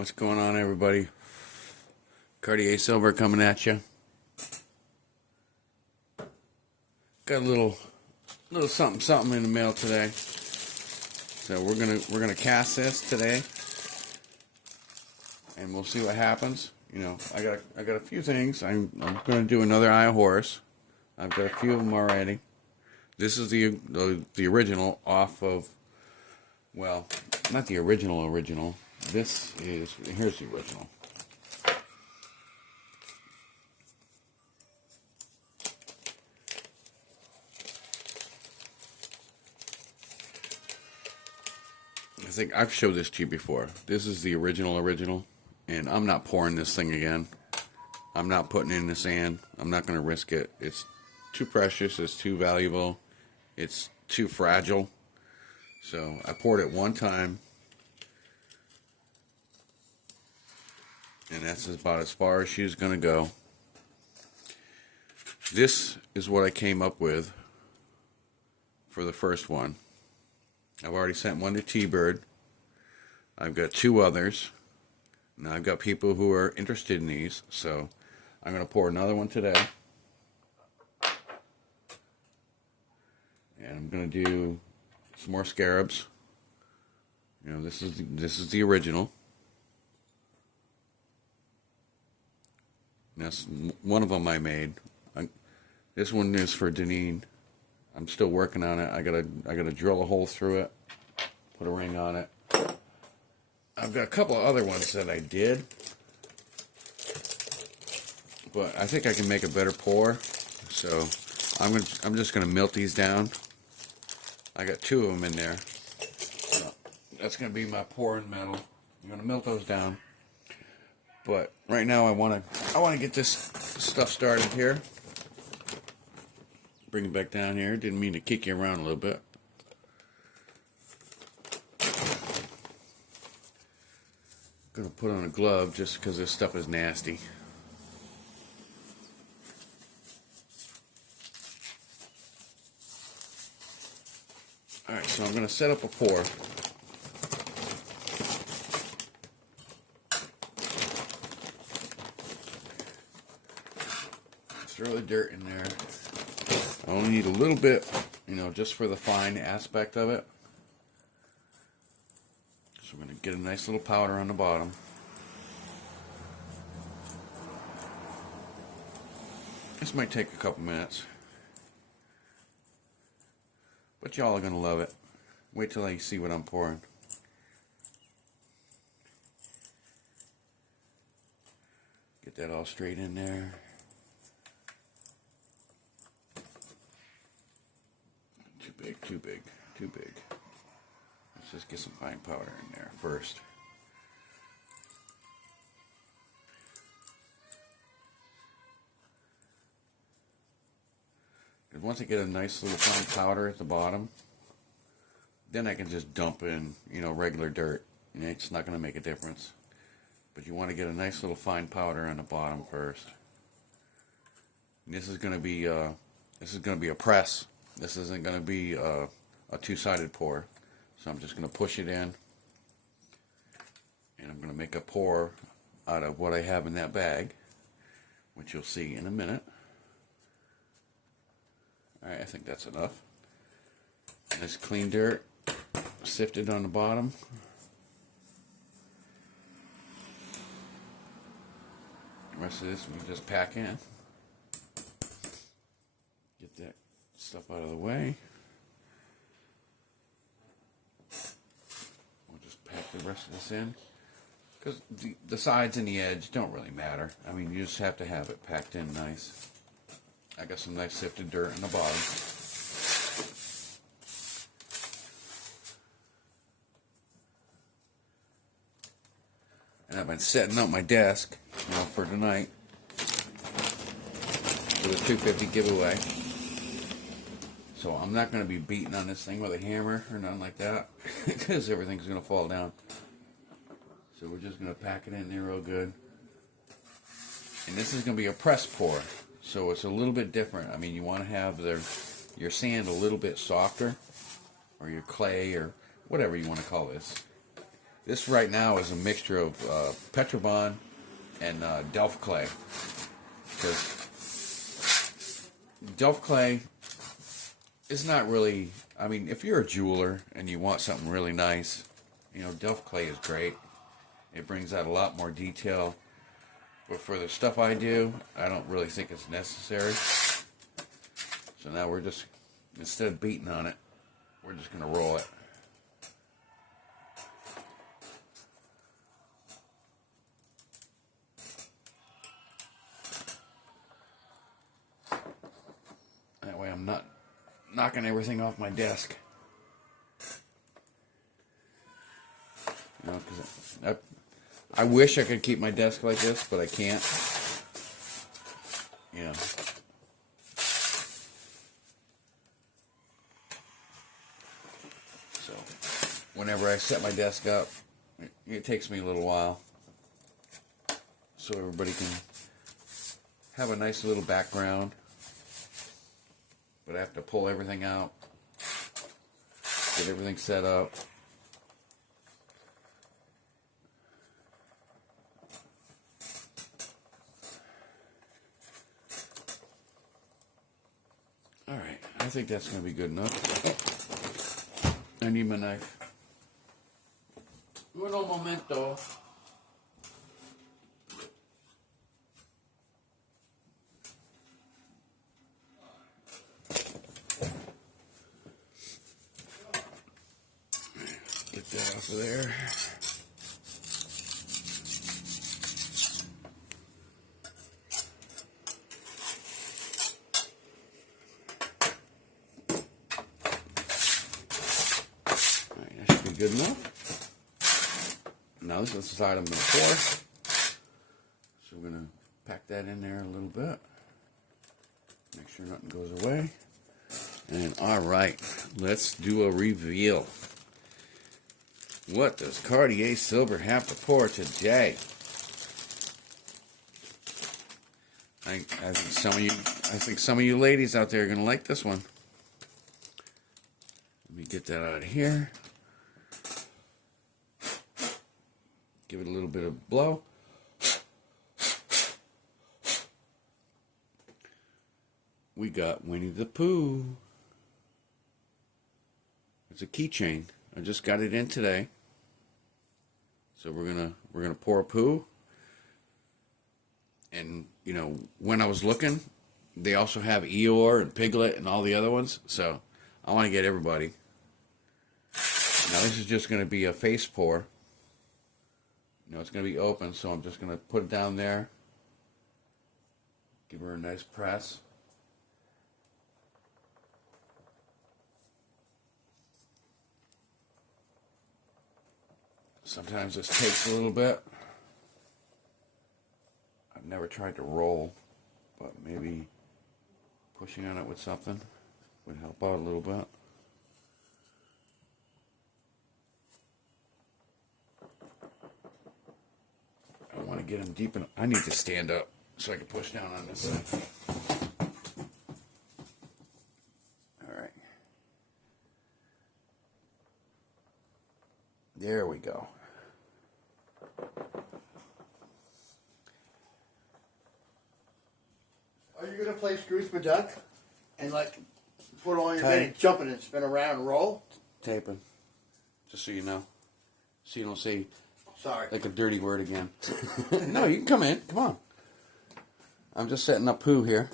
What's going on, everybody? Cartier Silver coming at you. Got a little something in the mail today. So we're gonna cast this today, and we'll see what happens. You know, I got a few things. I'm gonna do another Eye of Horus. I've got a few of them already. This is the original off of, well, not the original. Here's the original. I think I've showed this to you before. This is the original, and I'm not pouring this thing again. I'm not putting it in the sand. I'm not going to risk it. It's too precious. It's too valuable. It's too fragile. So I poured it one time, and that's about as far as she's going to go. This is what I came up with for the first one. I've already sent one to T-Bird. I've got two others. Now I've got people who are interested in these, so I'm going to pour another one today. And I'm going to do some more scarabs. You know, this is the original. And that's one of them I made. This one is for Deneen. I'm still working on it. I gotta drill a hole through it, put a ring on it. I've got a couple of other ones that I did, but I think I can make a better pour. So I'm just gonna melt these down. I got two of them in there. So that's gonna be my pouring metal. I'm gonna melt those down. But right now I wanna get this stuff started here. Bring it back down here. Didn't mean to kick you around a little bit. Gonna put on a glove just because this stuff is nasty. Alright, so I'm gonna set up a pour. Throw the dirt in there. I only need a little bit, you know, just for the fine aspect of it. So we're going to get a nice little powder on the bottom. This might take a couple minutes, but y'all are going to love it. Wait till you see what I'm pouring. Get that all straight in there. Too big. Let's just get some fine powder in there first. Because once I get a nice little fine powder at the bottom, then I can just dump in, you know, regular dirt, and it's not going to make a difference. But you want to get a nice little fine powder on the bottom first. And this is going to be a press. This isn't going to be a two-sided pour. So I'm just going to push it in. And I'm going to make a pour out of what I have in that bag, which you'll see in a minute. Alright, I think that's enough. Nice clean dirt, sifted on the bottom. The rest of this we can just pack in. Get that stuff out of the way. We'll just pack the rest of this in. Because the sides and the edge don't really matter. I mean, you just have to have it packed in nice. I got some nice sifted dirt in the bottom. And I've been setting up my desk, you know, for tonight. For the 250 giveaway. So I'm not going to be beating on this thing with a hammer or nothing like that. Because everything's going to fall down. So we're just going to pack it in there real good. And this is going to be a press pour. So it's a little bit different. I mean, you want to have your sand a little bit softer. Or your clay or whatever you want to call this. This right now is a mixture of Petrobond and Delft clay. Because Delft clay is not really, I mean, if you're a jeweler and you want something really nice, you know, Delft clay is great. It brings out a lot more detail. But for the stuff I do, I don't really think it's necessary. So now we're just, instead of beating on it, we're just going to roll it. That way I'm not knocking everything off my desk. You know, because I wish I could keep my desk like this, but I can't. You know. So, whenever I set my desk up, it takes me a little while. So everybody can have a nice little background. But I have to pull everything out, get everything set up. Alright, I think that's going to be good enough. I need my knife. Un momento. Get that off of there. Alright, that should be good enough. Now this is the side I'm going to pour. So we're going to pack that in there a little bit. Make sure nothing goes away. And alright, let's do a reveal. What does Cartier Silver have to pour today? I think some of you ladies out there are gonna like this one. Let me get that out of here. Give it a little bit of blow. We got Winnie the Pooh. It's a keychain. I just got it in today. So we're gonna pour a Pooh. And you know, when I was looking, they also have Eeyore and Piglet and all the other ones. So I want to get everybody. Now this is just gonna be a face pour. You know, it's gonna be open, so I'm just gonna put it down there. Give her a nice press. Sometimes this takes a little bit. I've never tried to roll, but maybe pushing on it with something would help out a little bit. I want to get them deep in. I need to stand up so I can push down on this side. Alright. There we go. Are you gonna play Scrooge McDuck and like put on your bed and jump and spin around and roll? Taping. Just so you know. So you don't say Sorry. like a dirty word again. No, you can come in. Come on. I'm just setting up Pooh here.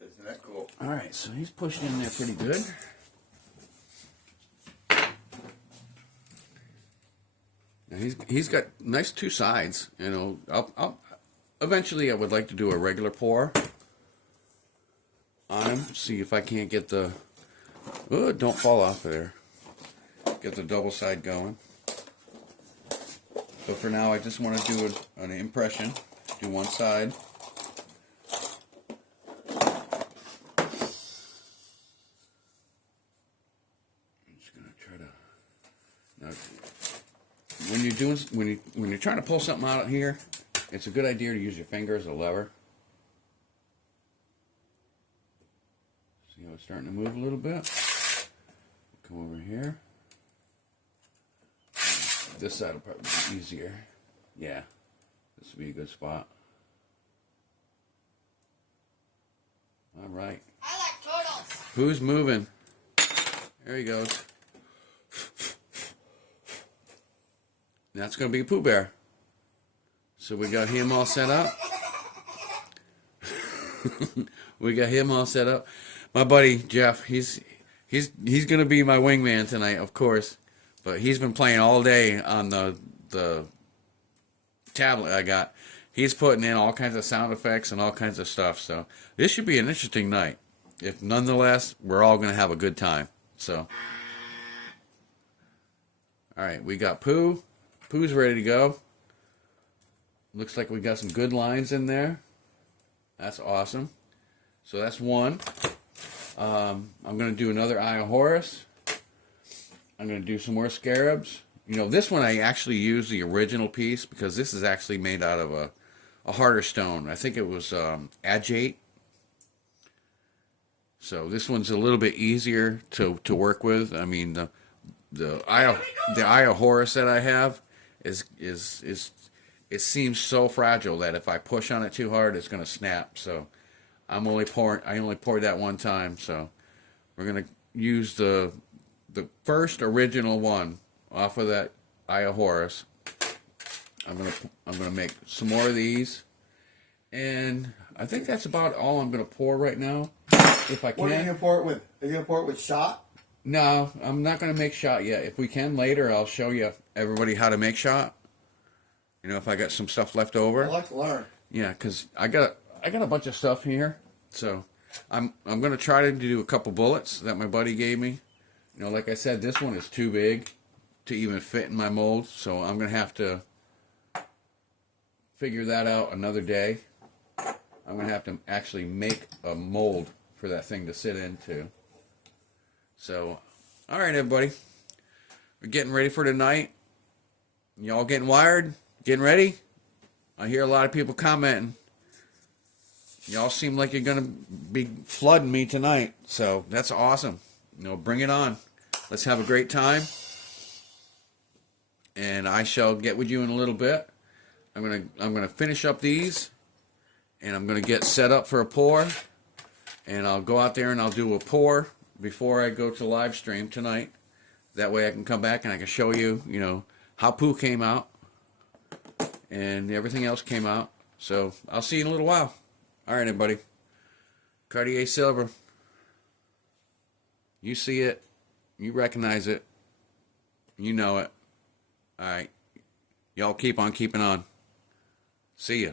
Isn't that cool? Alright, so he's pushed in there pretty good. Now he's got nice two sides. You know, I'll eventually I would like to do a regular pour on him. See if I can't get the don't fall off of there. Get the double side going. But for now, I just want to do an impression. Do one side. I'm just gonna try to. Now, when you're trying to pull something out here, it's a good idea to use your finger as a lever. starting to move a little bit. Come over here. This side will probably be easier. Yeah, this would be a good spot. All right. I like turtles. Who's moving? There he goes. That's going to be a Pooh Bear. So we got him all set up. We got him all set up. My buddy Jeff, he's going to be my wingman tonight, of course. But he's been playing all day on the tablet I got. He's putting in all kinds of sound effects and all kinds of stuff. So this should be an interesting night. If nonetheless, we're all going to have a good time. So, all right, we got Pooh. Pooh's ready to go. Looks like we got some good lines in there. That's awesome. So that's one. I'm going to do another Eye of Horus. I'm going to do some more scarabs. You know, this one I actually used the original piece because this is actually made out of a harder stone. I think it was agate. So this one's a little bit easier to work with. I mean, the Eye of Horus that I have is it seems so fragile that if I push on it too hard, it's going to snap. So I only poured that one time. So we're going to use the first original one off of that Eye of Horus. I'm gonna make some more of these, and I think that's about all I'm gonna pour right now. If I can. What are you gonna pour it with? Are you gonna pour it with shot? No, I'm not gonna make shot yet. If we can later, I'll show you everybody how to make shot. You know, if I got some stuff left over. I'd like to learn. Yeah, because I got a bunch of stuff here, so I'm gonna try to do a couple bullets that my buddy gave me. You know, like I said, this one is too big to even fit in my mold, so I'm going to have to figure that out another day. I'm going to have to actually make a mold for that thing to sit into. So, all right, everybody. We're getting ready for tonight. Y'all getting wired? Getting ready? I hear a lot of people commenting. Y'all seem like you're going to be flooding me tonight, so that's awesome. You know, bring it on. Let's have a great time. And I shall get with you in a little bit. I'm gonna finish up these, and I'm gonna get set up for a pour. And I'll go out there and I'll do a pour before I go to live stream tonight. That way I can come back and I can show you, you know, how Pooh came out and everything else came out. So I'll see you in a little while. All right, everybody. Cartier Silver. You see it. You recognize it. You know it. All right. Y'all keep on keeping on. See ya.